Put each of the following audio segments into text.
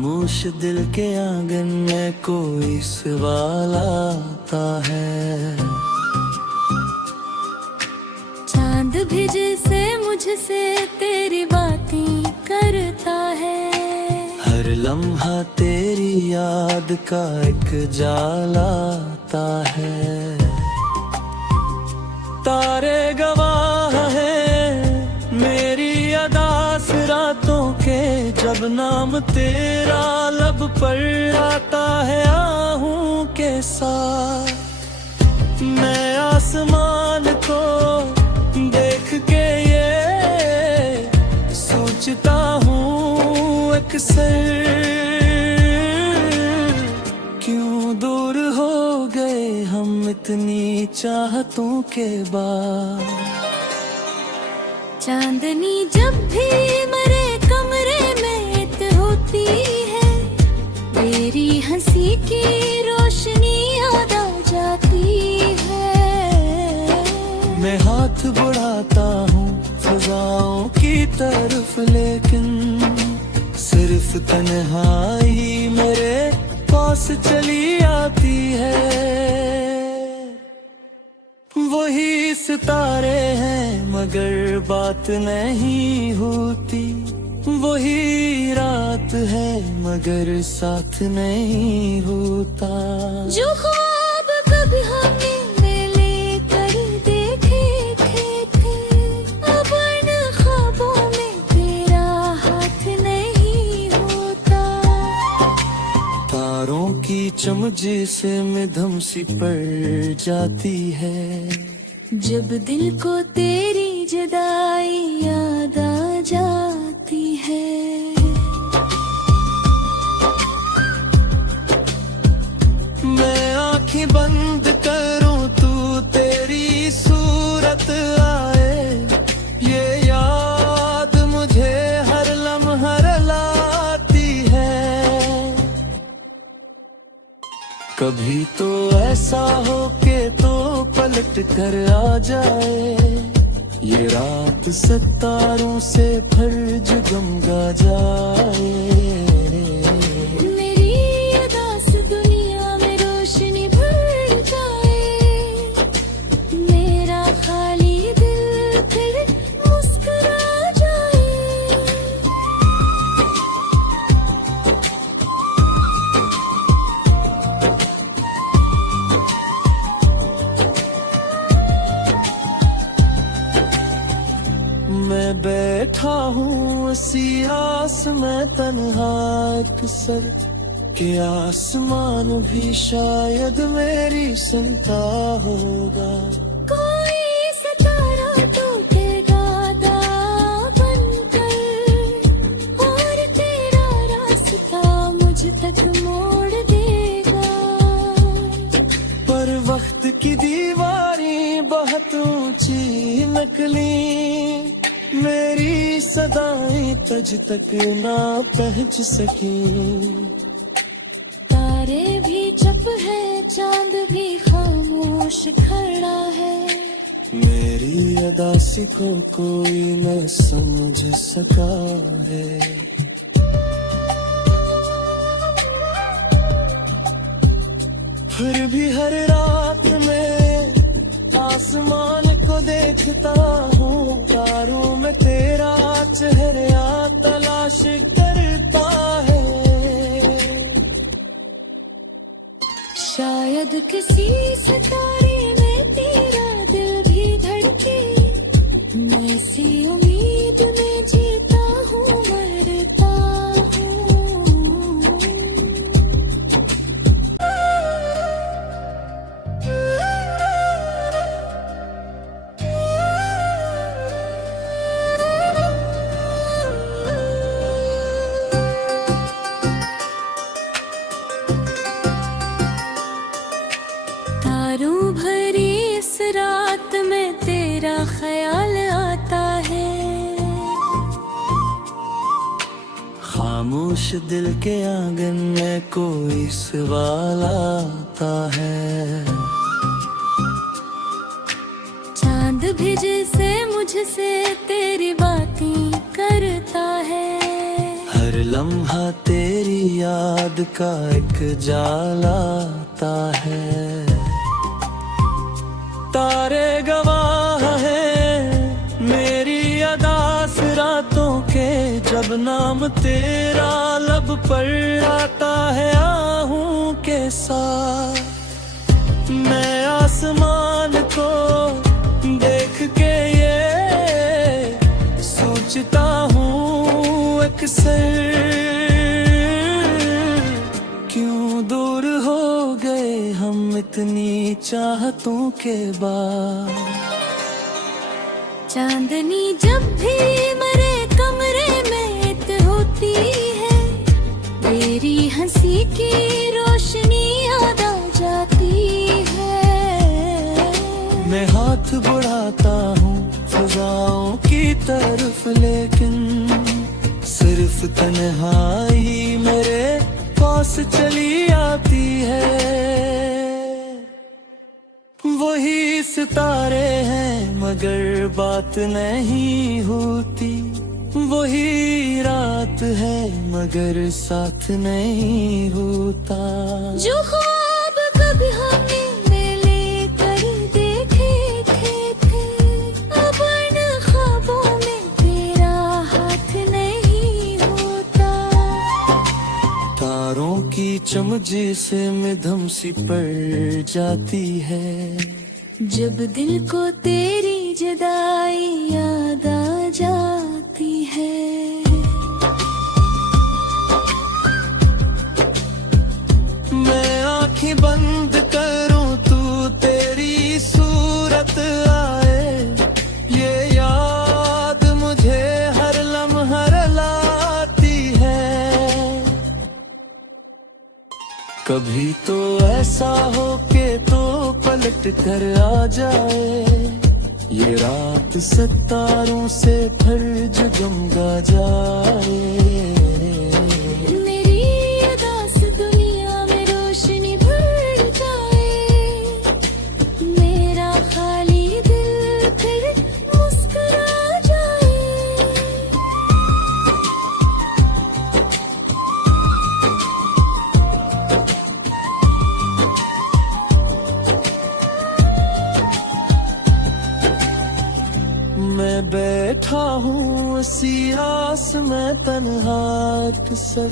खामोश दिल के आंगन में कोई सवाल आता है। चांद भी जैसे मुझसे तेरी बातें करता है। हर लम्हा तेरी याद का एक जाल आता है। तारे गवाह हैं मेरी अदास रातों के, जब नाम तेरा लब पर आता है आहूं के साथ। मैं आसमान को देख के ये सोचता हूँ अक्सर, क्यों दूर हो गए हम इतनी चाहतों के बाद। चांदनी जब भी मेरे कमरे में होती है, तेरी हंसी की रोशनी याद आ जाती है। मैं हाथ बढ़ाता हूँ फिजाओं की तरफ, लेकिन सिर्फ तन्हाई मेरे पास चली आती है। वही सितारे हैं मगर बात नहीं होती, वही रात है मगर साथ नहीं होता। जो ख्वाब कभी हमने लेकर देखे थे, अब इन ख्वाबों में तेरा हाथ नहीं होता। तारों की चमक से मिधम सी पड़ जाती है, जब दिल को तेरी जुदाई याद आ जाती है। मैं आँखें बंद करूं तू तेरी सूरत आए, ये याद मुझे हर लम्हा लाती है। कभी तो ऐसा हो के तो पलट कर आ जाए, ये रात सितारों से फिर जगमगा जाए। मेरी उदास दुनिया में रोशनी भर जाए, मेरा खाली दिल फिर मुस्कुरा जाए। मैं बैठा हूँ इसी आस में तन्हा अक्सर, के आसमान भी शायद मेरी सुनता होगा। कोई सितारा टूटेगा दाग बनकर, और तेरा रास्ता मुझ तक मोड़ देगा। पर वक्त की दीवारें बहुत ऊंची नकली, मेरी सदाएं तज तक ना पहुंच सकी। तारे भी चुप है, चांद भी खामोश खड़ा है। मेरी अदासी को कोई न समझ सका है। फिर भी हर रात में आसमान को देखता हूँ, तारों में तेरा चेहरा तलाश करता है। शायद किसी सितारे में तेरा दिल भी धड़के, मैं इसी उम्मीद में जीता हूँ मरता हूँ। तारों भरी इस रात में तेरा ख्याल आता है। खामोश दिल के आंगन में कोई सवाल आता है। चांद भी जैसे मुझसे तेरी बातें करता है। हर लम्हा तेरी याद का एक जाल आता है। तारे गवाह हैं मेरी अदास रातों के, जब नाम तेरा लब पर आता है आहूं के साथ। मैं आसमान को देख के ये सोचता हूँ अक्सर, क्यों दूर हो गए हम इतनी चाहतों के बाद। चांदनी जब भी मेरे कमरे में होती है, तेरी हंसी की रोशनी याद आ जाती है। मैं हाथ बढ़ाता हूँ फिजाओं की तरफ, लेकिन सिर्फ तन्हाई मेरे पास चली आती है। वही सितारे हैं मगर बात नहीं होती, वही रात है मगर साथ नहीं होता। जो ख्वाब कभी हमने लेकर देखे थे, अब इन ख्वाबों में तेरा हाथ नहीं होता। तारों की चमजे से मिधम सी पड़ जाती है, जब दिल को तेरी जुदाई याद आ जाती है। मैं आँखें बंद करूं तू तेरी सूरत आए, ये याद मुझे हर लम्हा रुलाती है। कभी तो ऐसा हो के तो पलट कर आ जाए, ये रात सितारों से फर्ज गमगा जाए। मेरी उदास दुनिया में रोशनी भर जाए, मेरा खाली दिल फिर मुस्कुरा जाए। मैं बैठा हूँ इसी आस में तन्हा अक्सर,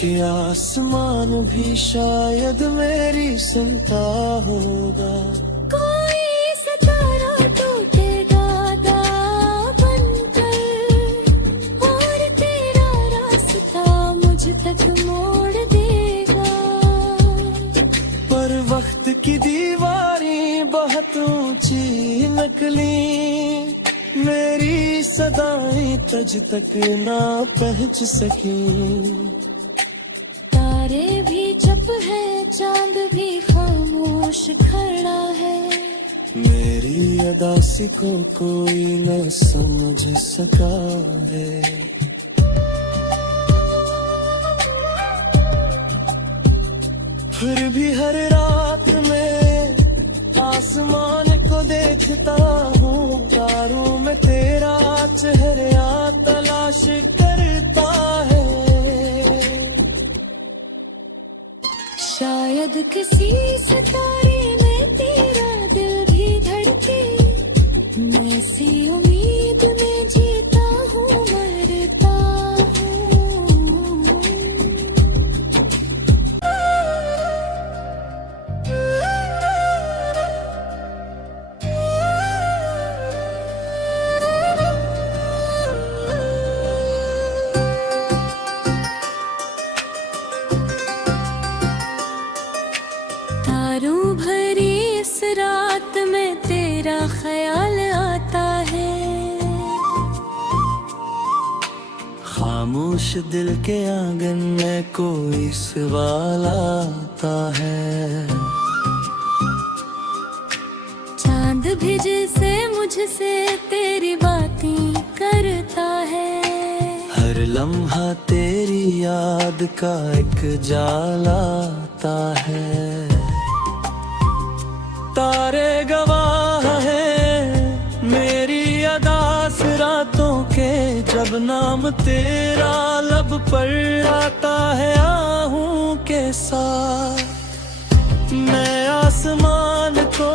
कि आसमान भी शायद मेरी सुनता होगा। कोई सितारा टूटेगा दाग बनकर, और तेरा रास्ता मुझ तक मोड़ देगा। पर वक्त की दीवारें बहुत ऊंची निकली, मेरी सदाएं तज तक ना पहुंच सकी। तारे भी चुप है, चांद भी खामोश खड़ा है, मेरी अदासी को कोई न समझ सका है। फिर भी हर रात में आसमान को देखता हूँ, तारों में तेरा चेहरा तलाश करता है। शायद किसी सितारे में तेरा दिल भी धड़के, मैं सी उम्मीद में जीता हूँ मरता हूँ। तारों भरी इस रात में तेरा ख्याल आता है, खामोश दिल के आंगन में कोई सवाल आता है। चांद भी जैसे मुझसे तेरी बातें करता है, हर लम्हा तेरी याद का एक जाल आता है। तारे गवाह हैं मेरी अदास रातों के, जब जब नाम तेरा लब पर आता है आहूं के साथ, मैं आसमान को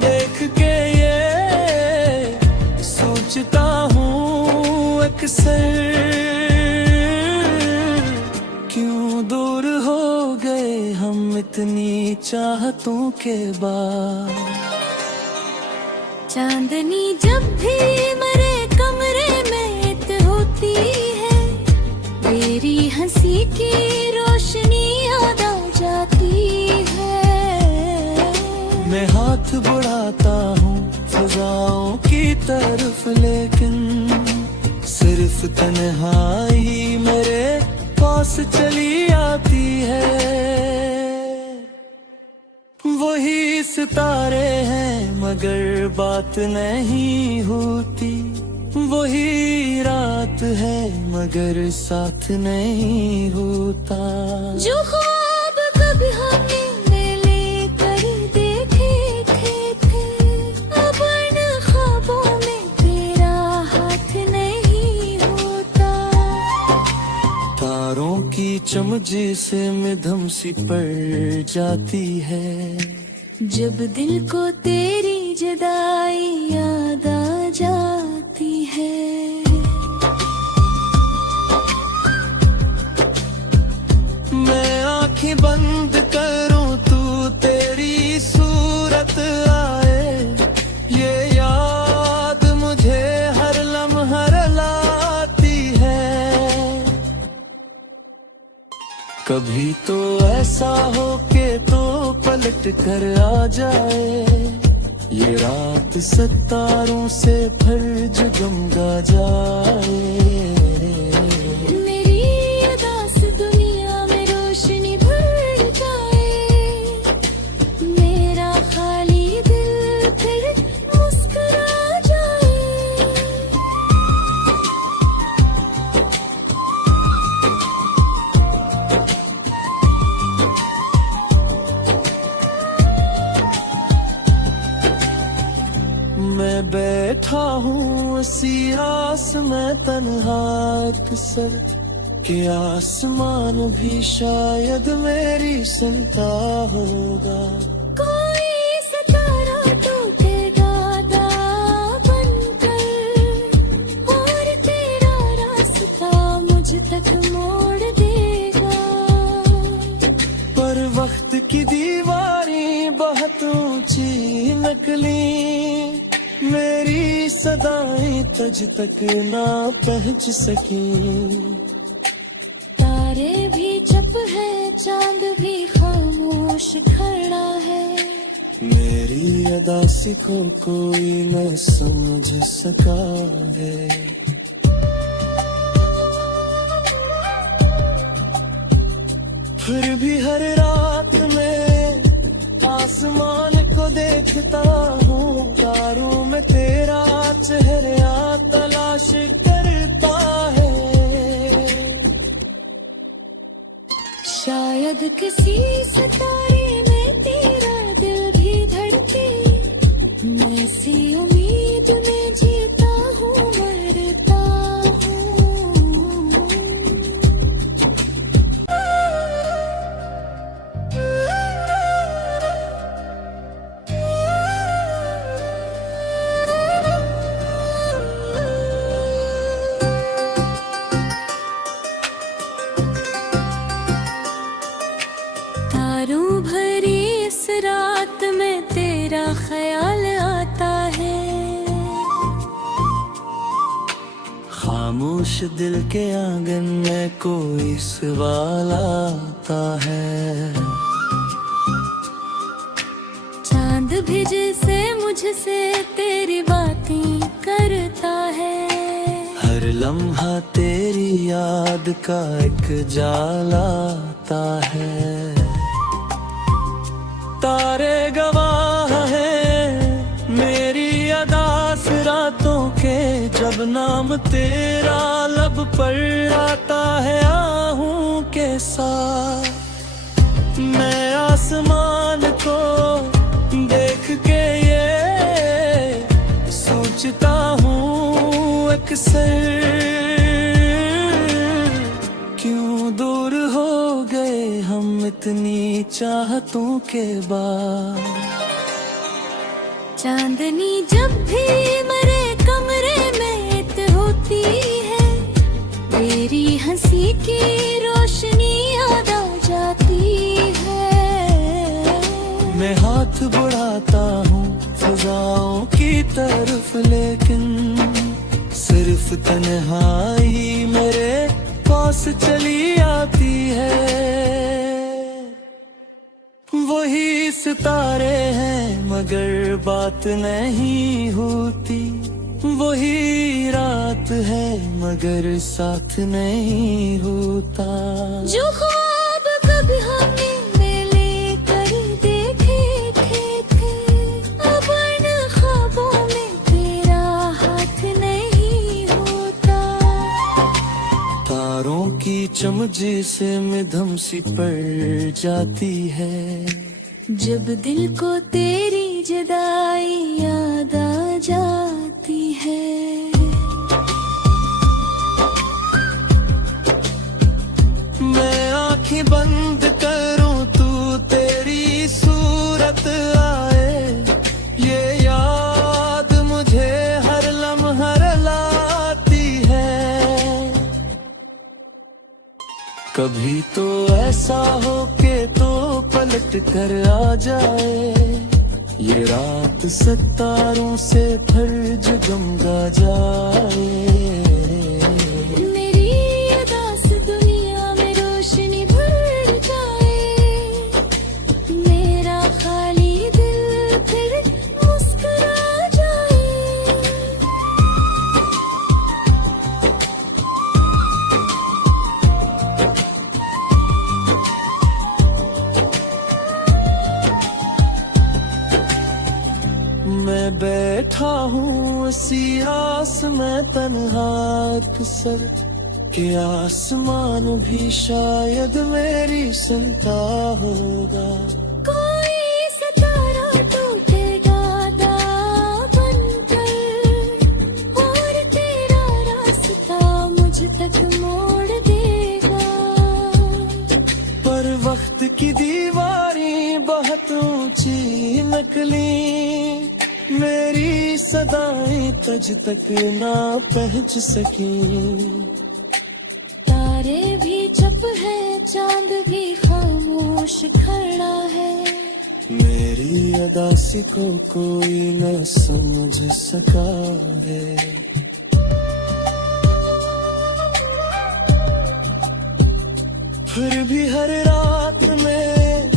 देख के ये सोचता हूँ अक्सर, क्यों दूर हो गए हम इतनी चाहतों के बाद। चांदनी जब भी मेरे कमरे में इत होती है, तेरी हंसी की रोशनी याद आ जाती है। मैं हाथ बढ़ाता हूँ फिजाओं की तरफ, लेकिन सिर्फ तन्हाई मेरे पास चली आती है। वही सितारे हैं मगर बात नहीं होती, वही रात है मगर साथ नहीं होता। जो ख्वाब कभी हमने लेकर देखे थे, अब इन ख्वाबों में तेरा हाथ नहीं होता। तारों की चमजे से मिधम सी पड़ जाती है, जब दिल को तेरी जुदाई याद आ जाती है। मैं आंखें बंद करूं तू तेरी सूरत आए, ये याद मुझे हर लम्हा रुलाती है। कभी तो ऐसा हो के तो पलट कर आ जाए, ये रात सितारों से फिर जगमगा जाए। मेरी उदास दुनिया में रोशनी भर जाए, मेरा खाली दिल फिर मुस्कुरा जाए। मैं बैठा हूँ इसी आस में तन्हा अक्सर, कि आसमान भी शायद मेरी सुनता होगा। कोई सितारा टूटेगा दाग बनकर, और तेरा रास्ता मुझ तक मोड़ देगा। पर वक्त की दीवारें बहुत ऊंची निकली, मेरी सदाएं तुझ तक ना पहुंच सकी। तारे भी चुप है, चांद भी खामोश खड़ा है, मेरी अदासी को कोई न समझ सका है। फिर भी हर रात में आसमान को देखता हूँ, तारों में तेरा चेहरा तलाश करता है। शायद किसी सितारे में तेरा दिल भी धड़के, मैं ऐसी उम्मीद में जीता हूँ मरता हूँ। तारों भरी इस रात में तेरा ख्याल आता है, खामोश दिल के आंगन में कोई सवाल आता है। चांद भी जैसे मुझसे तेरी बातें करता है, हर लम्हा तेरी याद का एक जाल आता है। तारे गवाह हैं मेरी अदास रातों के, जब नाम तेरा लब पर आता है आहूं के साथ। मैं आसमान को देख के ये सोचता हूँ अक्सर, इतनी चाहतों के बाद। चांदनी जब भी मेरे कमरे में इत होती है, तेरी हंसी की रोशनी याद आ जाती है। मैं हाथ बढ़ाता हूँ फजाओं की तरफ, लेकिन सिर्फ तन्हाई मेरे पास चली आती है। वही सितारे हैं मगर बात नहीं होती, वही रात है मगर साथ नहीं होता। जो ख्वाब कभी हमने लेकर देखे थे, अब इन ख्वाबों में तेरा हाथ नहीं होता। तारों की चमजे से मिधम सी पड़ जाती है, जब दिल को तेरी जुदाई याद आ जाती है। मैं आँखें बंद करूं तू तेरी सूरत आए, ये याद मुझे हर लम्हा लाती है। कभी तो ऐसा हो के तो पलट कर आ जाए, ये रात सितारों से फर्ज गमगा जाए। मेरी उदास दुनिया में रोशनी भर जाए, मेरा खाली दिल फिर मुस्कुरा जाए। मैं बैठा हूँ इसी आस में तन्हा अक्सर, के आसमान भी शायद मेरी सुनता होगा। कोई सितारा टूटेगा दाग बनकर, और तेरा रास्ता मुझ तक मोड़ देगा। पर वक्त की दीवारें बहुत ऊंची निकली, मेरी सदाएं तज तक ना पहुंच सकी। तारे भी चुप है, चांद भी खामोश खड़ा है, मेरी अदासी को कोई न समझ सका है। फिर भी हर रात में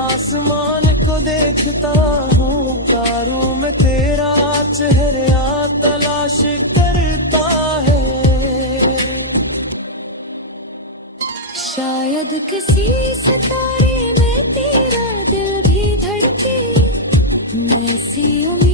आसमान को देखता हूँ, तारों में तेरा चेहरा तलाश करता है। शायद किसी सितारे में तेरा दिल भी धड़के, मैं सी उम्मीद